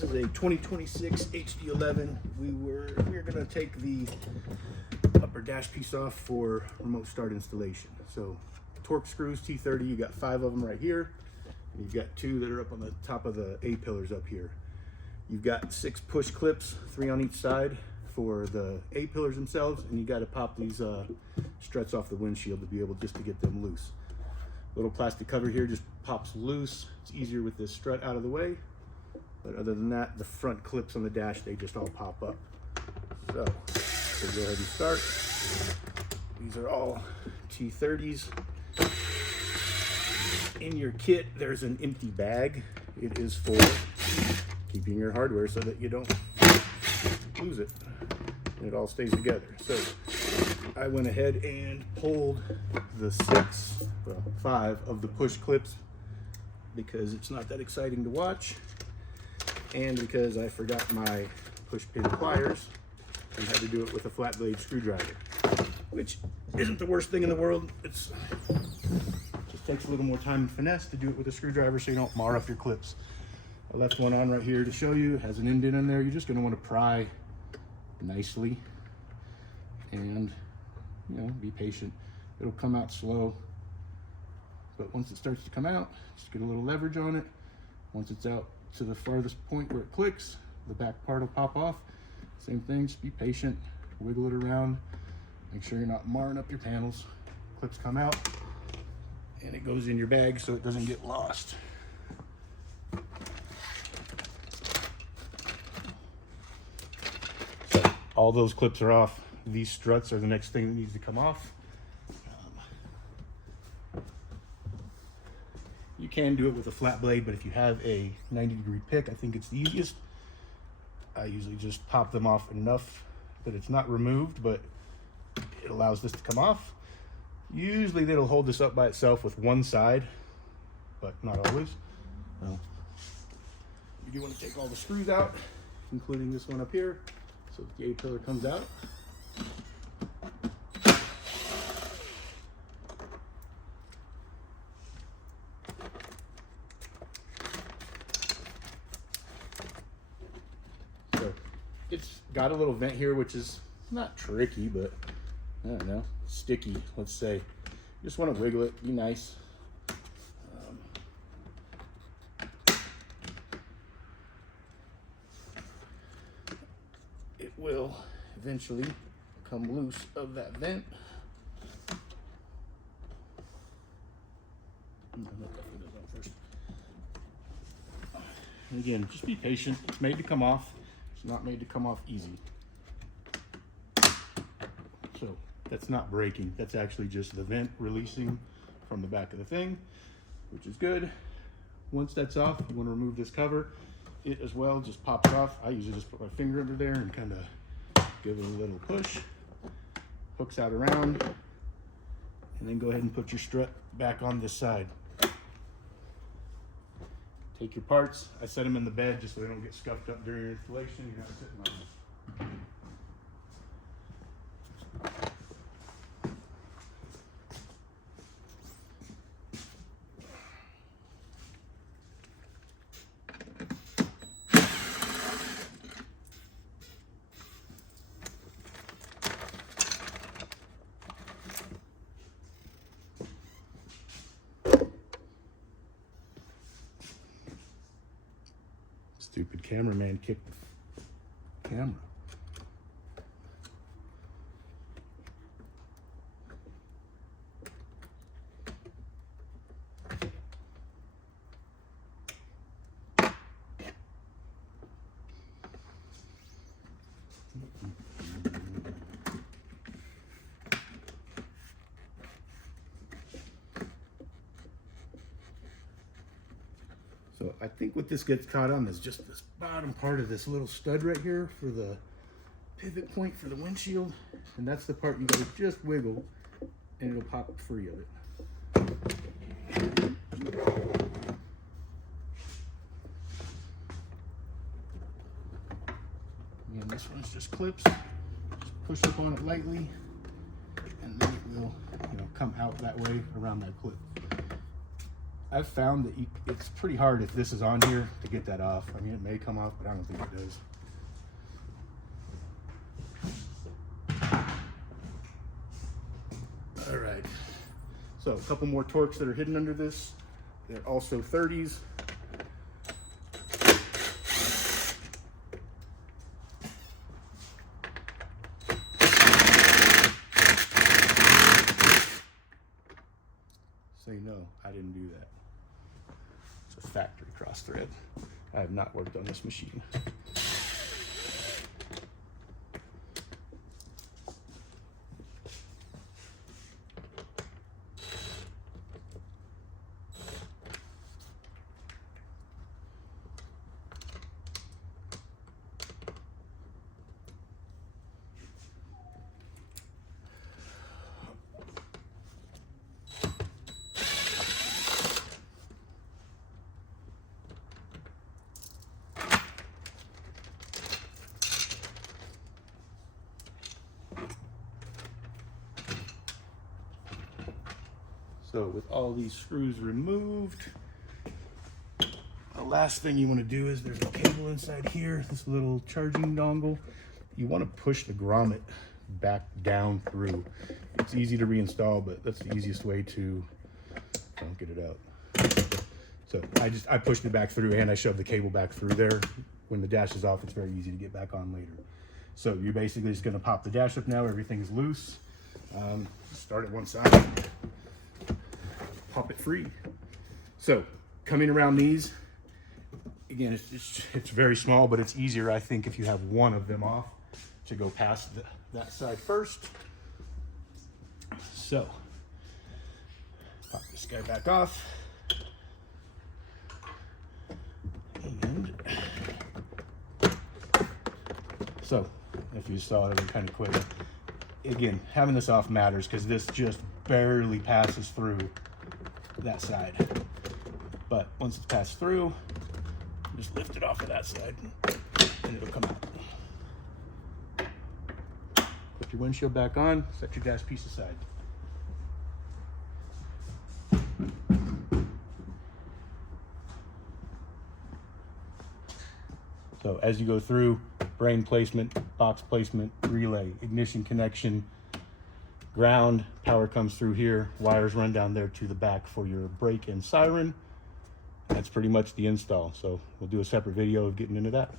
This is a 2026 HD11. We're gonna take the upper dash piece off for remote start installation. So Torx screws, T-30, you got 5 of them right here. And you've got 2 that are up on the top of the A pillars up here. You've got 6 push clips, 3 on each side for the A pillars themselves, and you got to pop these struts off the windshield to be able just to get them loose. Little plastic cover here just pops loose. It's easier with this strut out of the way. But other than that, the front clips on the dash, they just all pop up. So we'll go ahead and start. These are all T30s. In your kit, there's an empty bag. It is for keeping your hardware so that you don't lose it. And it all stays together. So I went ahead and pulled the 5 of the push clips because it's not that exciting to watch, and because I forgot my push pin pliers and had to do it with a flat blade screwdriver, which isn't the worst thing in the world. It's just takes a little more time and finesse to do it with a screwdriver so you don't mar up your clips. I left one on right here to show you. It has an indent in there. You're just going to want to pry nicely and, you know, be patient. It'll come out slow, but once it starts to come out, just get a little leverage on it. Once it's out to the farthest point where it clicks, the back part will pop off. Same thing, just be patient, wiggle it around, make sure you're not marring up your panels. Clips come out and it goes in your bag so it doesn't get lost. So all those clips are off. These struts are the next thing that needs to come off. You can do it with a flat blade, but if you have a 90-degree pick, I think it's the easiest. I usually just pop them off enough that it's not removed, but it allows this to come off. Usually that'll hold this up by itself with one side, but not always. Well, you do want to take all the screws out, including this one up here, so that the A pillar comes out. So it's got a little vent here, which is not tricky, but I don't know, sticky, let's say. You just want to wiggle it, be nice. It will eventually come loose of that vent. And again, just be patient. It's made to come off. It's not made to come off easy. So that's not breaking. That's actually just the vent releasing from the back of the thing, which is good. Once that's off, you want to remove this cover. It as well just pops off. I usually just put my finger under there and kind of give it a little push. Hooks out around, and then go ahead and put your strut back on this side. Take your parts. I set them in the bed just so they don't get scuffed up during your installation. You're not sitting on them. Stupid cameraman kicked the camera. So I think what this gets caught on is just this bottom part of this little stud right here for the pivot point for the windshield. And that's the part you gotta just wiggle and it'll pop free of it. Again, this one's just clips. Just push up on it lightly and then it will, come out that way around that clip. I've found that it's pretty hard if this is on here to get that off. I mean, it may come off, but I don't think it does. All right, so a couple more Torx that are hidden under this. They're also 30s. Say no, I didn't do that. It's a factory cross thread. I have not worked on this machine. So with all these screws removed, the last thing you want to do is there's a cable inside here, this little charging dongle. You want to push the grommet back down through. It's easy to reinstall, but that's the easiest way to, don't get it out. So I pushed it back through and I shoved the cable back through there. When the dash is off, it's very easy to get back on later. So you're basically just going to pop the dash up now. Everything's loose. Start at one side. Pop it free. So coming around these, again, it's very small, but it's easier, I think, if you have one of them off to go past that side first. So pop this guy back off. And so if you saw it, it was kind of quick. Again, having this off matters because this just barely passes through that side, but once it's passed through, just lift it off of that side and it'll come out. Put your windshield back on, set your dash piece aside. So as you go through, brain placement, box placement, relay, ignition connection, ground, power comes through here, wires run down there to the back for your brake and siren. That's pretty much the install. So we'll do a separate video of getting into that.